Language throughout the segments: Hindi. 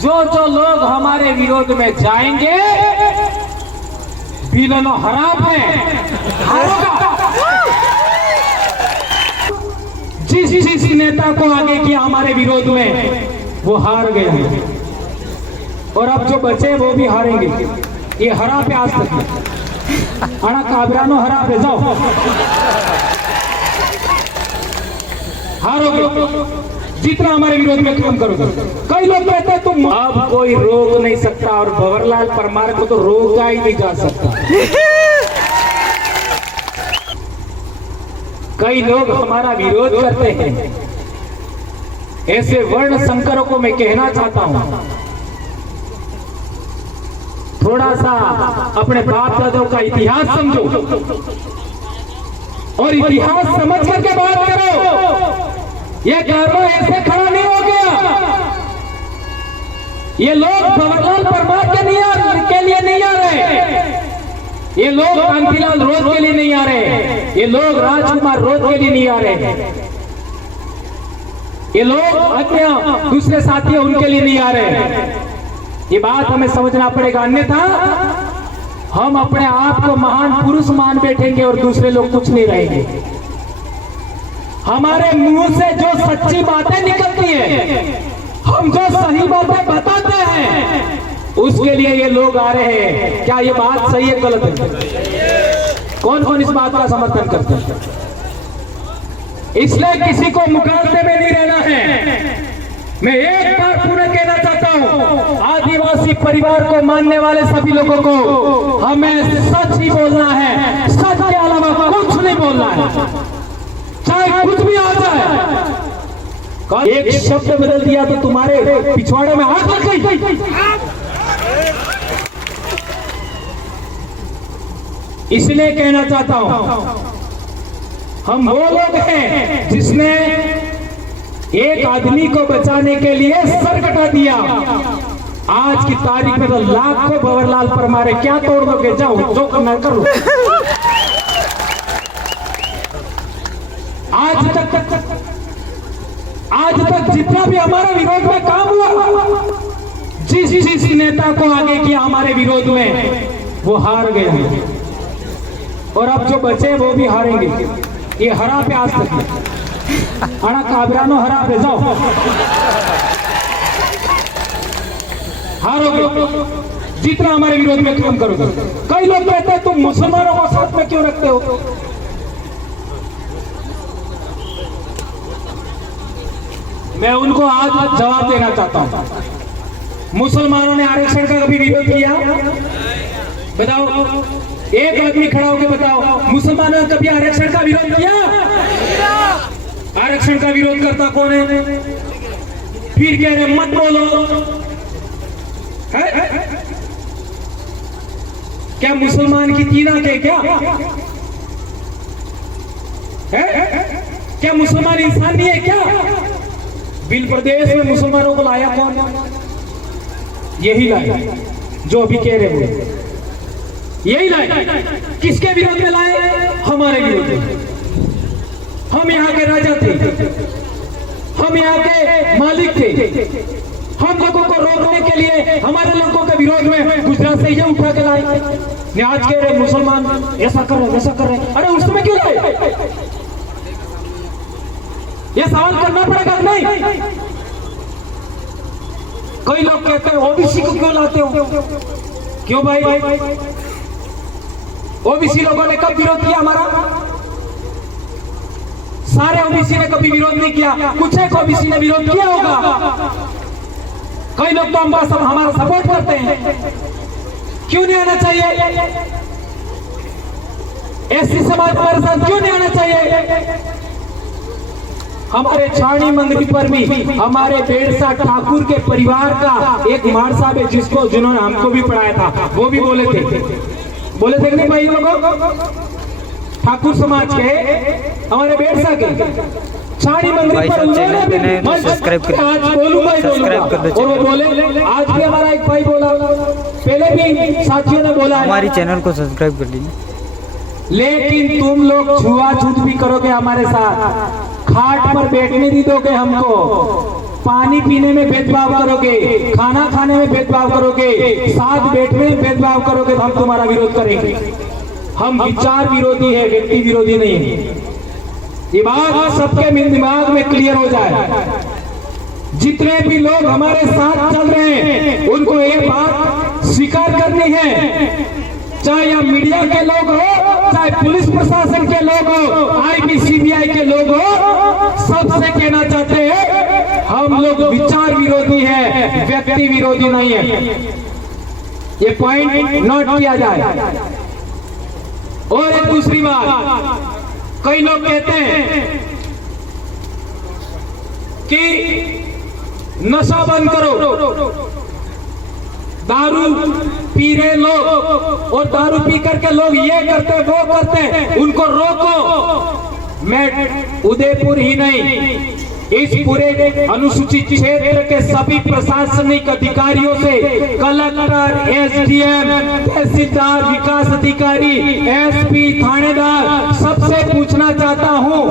जो जो लोग हमारे विरोध में जाएंगे विलनो हराम है, हारोगा। जिस नेता को आगे किया हमारे विरोध में वो हार गए हैं, और अब जो बचे वो भी हारेंगे। ये हरा पे आज तक अड़ा काबरानो हरा पे जाओ, हारोगे जितना हमारे विरोध में काम करोगे। कई लोग कहते हैं तुम अब कोई रोक नहीं सकता, और भंवरलाल परमार को तो रोका ही नहीं जा सकता। कई लोग हमारा विरोध करते हैं। ऐसे वर्ण संकरों को मैं कहना चाहता हूं, थोड़ा सा अपने बाप दादों का इतिहास समझो और इतिहास समझ करके बात करो। ये कारवा ऐसे खड़ा नहीं हो गया। ये लोग भंवरलाल परमार के लिए नहीं आ रहे, ये लोग कांतिलाल रोज के लिए नहीं आ रहे, ये लोग राजकुमार रोज के लिए नहीं आ रहे, ये लोग अन्य दूसरे साथी उनके लिए नहीं आ रहे। ये बात हमें समझना पड़ेगा, अन्यथा हम अपने आप को महान पुरुष मान बैठेंगे और दूसरे लोग कुछ नहीं रहेंगे। हमारे मुंह से जो सच्ची बातें निकलती है, हम जो सही बातें बताते हैं, उसके लिए ये लोग आ रहे हैं। क्या ये बात सही है गलत है? कौन कौन इस बात का समर्थन करते हैं? इसलिए किसी को मुकाबले में नहीं रहना है। मैं एक बार पूरा कहना चाहता हूं, आदिवासी परिवार को मानने वाले सभी लोगों को हमें सच ही बोलना है, सच के अलावा कुछ नहीं बोलना है, चाहे कुछ भी आ जाए। एक शब्द बदल दिया तो तुम्हारे पिछवाड़े में आग लग गई। इसलिए कहना चाहता हूं, हम वो लोग हैं जिसने एक आदमी को बचाने के लिए सर कटा दिया। आज की तारीख में तो लाखों भंवरलाल परमार क्या तोड़ दोगे? जाओ जो करना करो। आज तक जितना भी हमारा विरोध में काम हुआ, जिस नेता को आगे किया हमारे विरोध में वो हार गए हैं, और अब जो बचे वो भी हारेंगे। ये हरा पे आज तक अड़ा काबरानो हरा पे जाओ, हारोगे जितना हमारे विरोध में काम करोगे। कई लोग कहते हैं तुम मुसलमानों को साथ में क्यों रखते हो? मैं उनको आज जवाब देना चाहता हूं। मुसलमानों ने आरक्षण का कभी विरोध किया? बताओ, एक आदमी खड़ा होकर बताओ, मुसलमानों ने कभी आरक्षण का विरोध किया? आरक्षण का विरोध करता कौन है? फिर कह रहे मत बोलो। है? क्या मुसलमान की तीन आंखें है? क्या है? क्या मुसलमान इंसान नहीं है क्या? बिल प्रदेश में मुसलमानों को लाया कौन? यही लाया जो अभी कह रहे हो, यही लाए। किसके विरोध में लाए? हमारे विरोध में। हम यहाँ के राजा थे, हम यहाँ के मालिक थे। हम लोगों को रोकने के लिए हमारे लोगों के विरोध में गुजरात से ये उठा के लाए। आज कह रहे मुसलमान ऐसा कर रहे वैसा कर रहे, अरे उस समय क्यों लाए? ये सवाल करना पड़ेगा नहीं? कई लोग कहते हैं ओबीसी को क्यों लाते हो? क्यों भाई? ओबीसी लोगों ने कब विरोध किया हमारा? सारे ओबीसी ने कभी विरोध नहीं किया, कुछ एक ओबीसी ने विरोध किया होगा। कई लोग तो हमारा सपोर्ट करते हैं। क्यों नहीं आना चाहिए? एससी समाज हमारे साथ क्यों नहीं आना चाहिए? हमारे छावनी मंदिर पर भी हमारे बेड़सा ठाकुर के परिवार का एक मार साहब है, जिन्होंने हमको भी पढ़ाया था, वो भी बोले थे कि नहीं भाई लोगों, ठाकुर समाज के हमारे बेड़सा के छावनी मंदिर पर उन्होंने भी सब्सक्राइब कर, आज बोलूंगा ही बोलूंगा, और वो बोले। आज भी हमारा एक भाई बोला, पहले भी साथियों ने बोला, हमारी चैनल को सब्सक्राइब कर लीजिए। लेकिन तुम लोग छुआछूत भी करोगे हमारे साथ, खाट पर बैठने नहीं दोगे हमको, पानी पीने में भेदभाव करोगे, खाना खाने में भेदभाव करोगे, साथ बैठने में भेदभाव करोगे तो हम तुम्हारा विरोध करेंगे। हम विचार विरोधी है, व्यक्ति विरोधी नहीं है। ये बात सबके दिमाग में क्लियर हो जाए। जितने भी लोग हमारे साथ चल रहे हैं उनको ये बात स्वीकार करनी है, चाहे या मीडिया के लोग हो, चाहे पुलिस प्रशासन के लोग हो, आईबी सीबीआई के लोग हो, सबसे कहना चाहते हैं हम लोग विचार विरोधी है, व्यक्ति विरोधी नहीं है। ये पॉइंट नोट किया जाए। और एक दूसरी बात, कई लोग कहते हैं कि नशा बंद करो, दारू पी रहे लोग और दारू पी करके लोग ये करते वो करते, उनको रोको। मैं उदयपुर ही नहीं, इस पूरे अनुसूचित क्षेत्र के सभी प्रशासनिक अधिकारियों से, कलेक्टर, एसडीएम, तहसीलदार, विकास अधिकारी, एसपी, थानेदार, सबसे पूछना चाहता हूं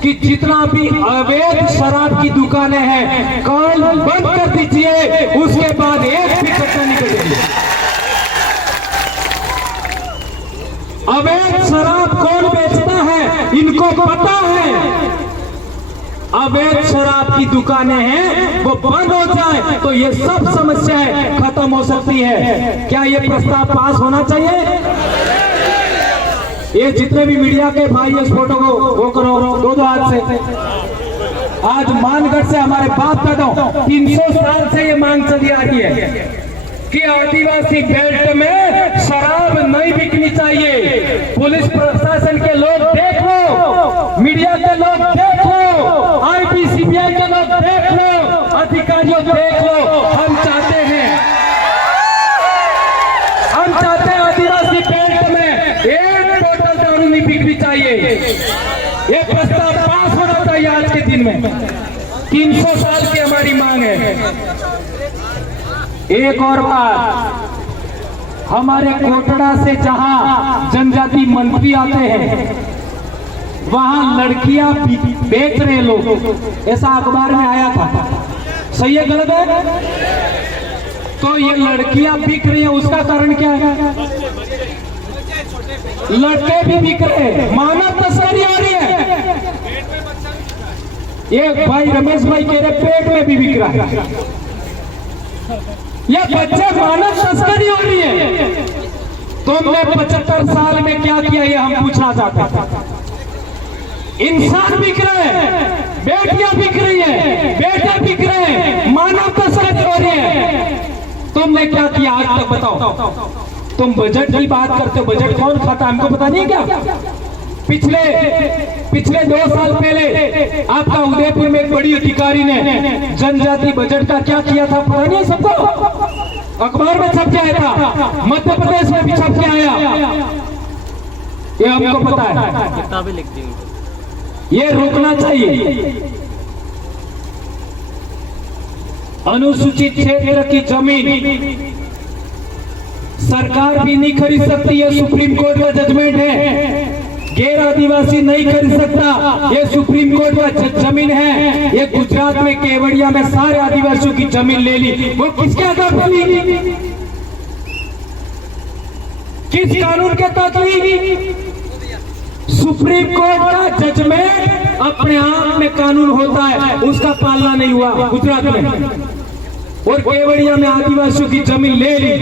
कि जितना भी अवैध शराब की दुकानें हैं कल बंद कर दीजिए, उसके बाद एक भी कच्चा नहीं करेंगे। अवैध शराब कौन बेचता है इनको पता है। अवैध शराब की दुकानें हैं वो बंद हो जाए तो ये सब समस्याएं खत्म हो सकती है। क्या ये प्रस्ताव पास होना चाहिए? ये जितने भी मीडिया के भाई इस फोटो को वो करो दो हाथ से। आज मानगढ़ से हमारे बाप दादा 300 साल से ये मांग चली आ रही है कि आदिवासी बेल्ट में शराब नहीं बिकनी चाहिए। पुलिस प्रशासन के लोग देख लो, मीडिया के लोग देख लो, आईबी सीबीआई के लोग देख लो, अधिकारियों देख लो। हम चाहते हैं आदिवासी बेल्ट में एक बोतल दारू नहीं बिकनी चाहिए। ये प्रस्ताव पास होना चाहिए आज के दिन में। 300 साल की हमारी मांग है। एक और बात, हमारे कोटड़ा से जहां जनजाति मंत्री आते हैं वहां लड़कियां बेच रहे लोग, ऐसा अखबार में आया था। सही है गलत है? तो ये लड़कियां बिक रही है, उसका कारण क्या है? लड़के भी बिक रहे हैं, मानव तस्करी हो रही है। ये भाई रमेश भाई कह रहे पेट में भी बिक रहा है। ये बच्चे मानव तस्करी हो रही है। तुमने 75 साल में क्या किया ये हम पूछना चाहते हैं। इंसान बिक रहे हैं, बेटियां बिक रही है, बेटे बिक रहे हैं, मानव तस्करी हो रही है। तुमने क्या किया आज तक बताओ? तुम बजट की बात करते हो, बजट कौन खाता है हमको पता नहीं क्या? पिछले 2 साल पहले आपका उदयपुर में एक बड़ी अधिकारी ने जनजाति बजट का क्या किया था पता नहीं सबको? अखबार में छप के आया था, मध्य प्रदेश में भी छप के आया, ये हमको पता है। किताबें लिख दी। ये रोकना चाहिए। अनुसूचित क्षेत्र की जमीन सरकार भी नहीं खरीद सकती, ये सुप्रीम कोर्ट का जजमेंट है। गैर आदिवासी नहीं खरीद सकता, ये सुप्रीम कोर्ट का जमीन है। ये गुजरात में केवड़िया में सारे आदिवासियों की जमीन ले ली, वो किसके आधार पर ली? किस कानून के तहत ली? सुप्रीम कोर्ट का जजमेंट अपने आप में कानून होता है, उसका पालना नहीं हुआ गुजरात में, और केवड़िया में आदिवासियों की जमीन ले ली।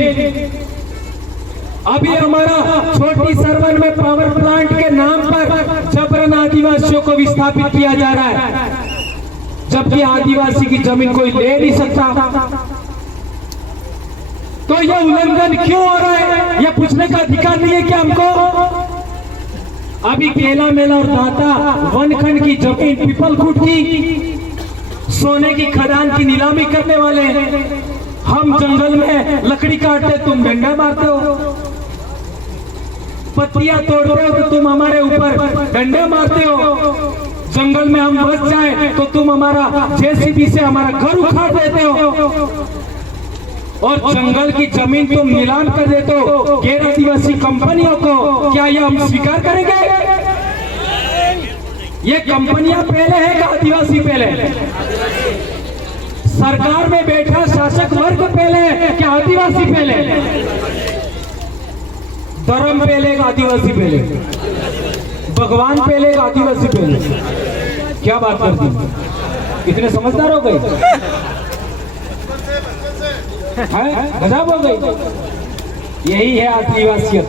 अभी हमारा छोटी सरवन में पावर प्लांट के नाम पर जबरन आदिवासियों को विस्थापित किया जा रहा है, जबकि आदिवासी की जमीन कोई ले नहीं सकता। तो यह उल्लंघन क्यों हो रहा है, यह पूछने का अधिकार नहीं है क्या हमको? अभी केला मेला और दाता वनखंड की जमीन पीपलखुट की सोने की खदान की नीलामी करने वाले हैं। हम जंगल में लकड़ी काटते, तुम डंडा मारते हो, पत्तियां तोड़ते हो तो तुम हमारे ऊपर डंडा मारते हो। जंगल में हम बस जाए तो तुम हमारा जेसीबी से हमारा घर उखाड़ देते हो, और जंगल की जमीन तुम नीलाम कर देते हो गैर आदिवासी कंपनियों को। क्या यह हम स्वीकार करेंगे? ये कंपनियां पहले है कि आदिवासी पहले? सरकार में बैठा शासक वर्ग पहले क्या आदिवासी पहले? धर्म पहले का आदिवासी पहले, भगवान पहले का आदिवासी पहले। क्या बात कर दी, इतने समझदार हो गए, गजब हो गई। यही है आदिवासियत।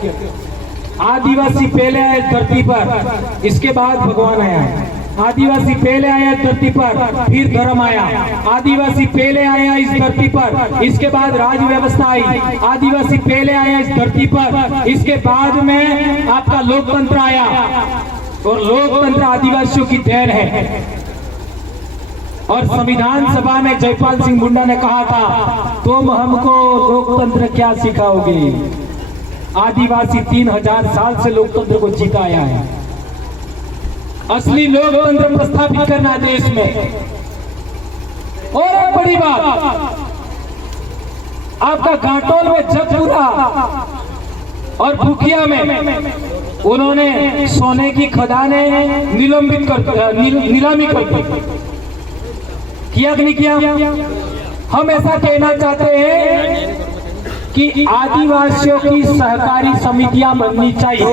आदिवासी पहले आए धरती पर, इसके बाद भगवान आया। आदिवासी पहले आया धरती पर, फिर धर्म आया। आदिवासी पहले आया इस धरती पर, इसके बाद राज व्यवस्था आई। आदिवासी पहले आया इस धरती पर, इसके बाद में आपका लोकतंत्र आया। और लोकतंत्र आदिवासियों की देन है। और संविधान सभा में जयपाल सिंह मुंडा ने कहा था, तुम हमको लोकतंत्र क्या सिखाओगे? आदिवासी 3000 साल से लोकतंत्र को जीता आया है। असली लोकतंत्र प्रस्थापित करना देश में। और एक बड़ी बात, आपका घाटोल में जगपुरा और भूखिया में उन्होंने सोने की खदानें नीलामी कर दी। किया कि नहीं किया? हम ऐसा कहना चाहते हैं कि आदिवासियों की सहकारी समितियां बननी चाहिए।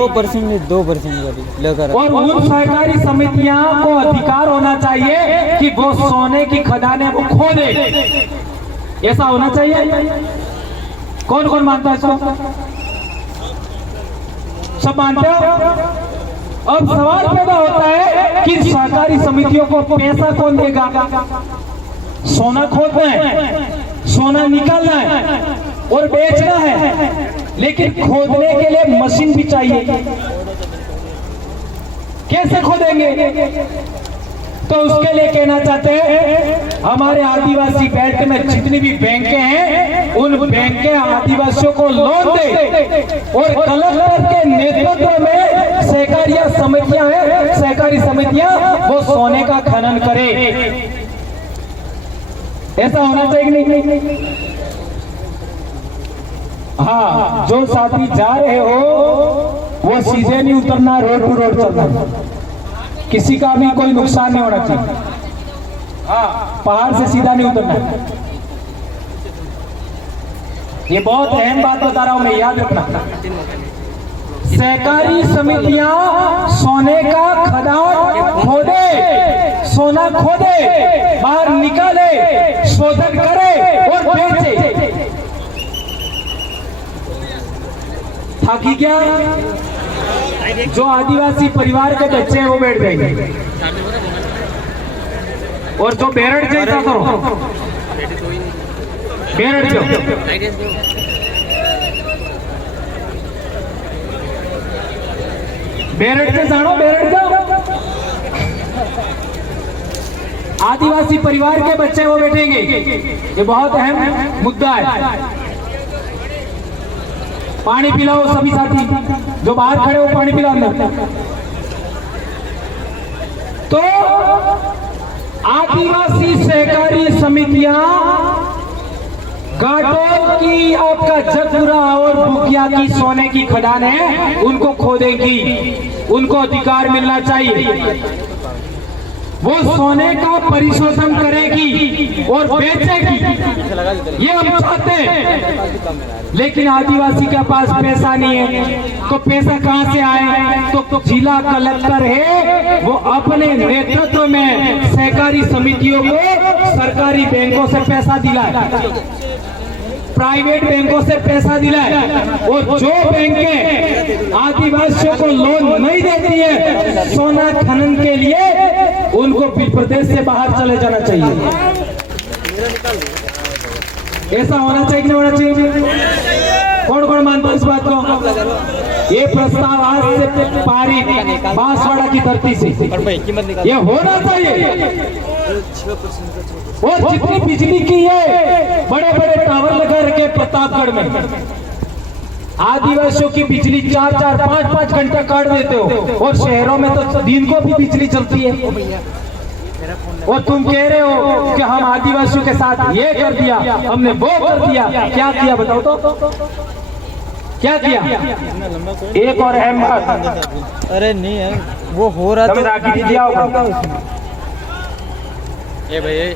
2% और उन सहकारी समितियां को अधिकार होना चाहिए कि वो सोने की खदानें वो खो दे। ऐसा होना चाहिए। कौन कौन मानता है इसको? सब मानते हो? अब सवाल पैदा होता है कि सहकारी समितियों को पैसा कौन देगा? सोना खोदना है, सोना निकालना है और बेचना है, लेकिन खोदने के लिए मशीन भी चाहिए। कैसे खोदेंगे? तो उसके लिए कहना चाहते हैं, हमारे आदिवासी बेल्ट में जितनी भी बैंकें हैं, उन बैंक के आदिवासियों को लोन दे और कलेक्टर के नेतृत्व में सहकारी समितियां वो सोने का खनन करे। ऐसा होना चाहिए कि नहीं? हाँ, जो साथी जा रहे हो वो सीधे नहीं उतरना, रोड टू रोड चलना। किसी का भी कोई नुकसान नहीं होना चाहिए। हाँ, पहाड़ से सीधा नहीं उतरना। ये बहुत अहम बात बता रहा हूं मैं, याद रखना। सहकारी समितियां सोने का खदान खोदे, सोना खोदे, बाहर निकाले, शोधन करे और बेचे। था कि क्या? जो आदिवासी परिवार के बच्चे हैं वो बैठ जाएंगे और जो बेरड़ जाए क्या करो? बेरड़ जाओ, बेरड़ से जानो, बेरड़ जाओ। आदिवासी परिवार के बच्चे वो बैठेंगे। ये बहुत अहम मुद्दा है। पानी पिलाओ सभी साथी, जो बाहर खड़े हो पानी पिलाओ अंदर। तो आदिवासी सहकारी समितियां घाटोल की, आपका जगपुरा और भूखिया की सोने की खदान है, उनको खोदेगी। उनको अधिकार मिलना चाहिए। वो सोने का परिशोधन करेगी और बेचेगी, ये हम चाहते हैं। लेकिन आदिवासी के पास पैसा नहीं है, तो पैसा कहां से आए? तो जिला कलेक्टर है, वो अपने नेतृत्व में सहकारी समितियों को सरकारी बैंकों से पैसा दिलाए, प्राइवेट बैंकों से पैसा दिलाए। और जो बैंकें आदिवासियों को लोन नहीं देती है सोना खनन के लिए, उनको प्रदेश से बाहर चले जाना चाहिए। ऐसा होना चाहिए कि नहीं होना चाहिए? कौन कौन मानता है इस बात को? ये प्रस्ताव आज से पारित बांसवाड़ा की धरती से ये होना चाहिए। और जितनी बिजली की है, बड़े बड़े टावर लगा रखे प्रतापगढ़ में, आदिवासियों की बिजली 4-4, 5-5 घंटा काट देते हो, और शहरों में तो दिन को भी बिजली चलती है। और तुम कह रहे हो कि हम आदिवासियों के साथ ये कर दिया, हमने वो कर दिया। क्या किया बताओ तो? क्या किया? एक और अहम बात, अरे नहीं है वो हो रहा तो दिया होगा। ये भाई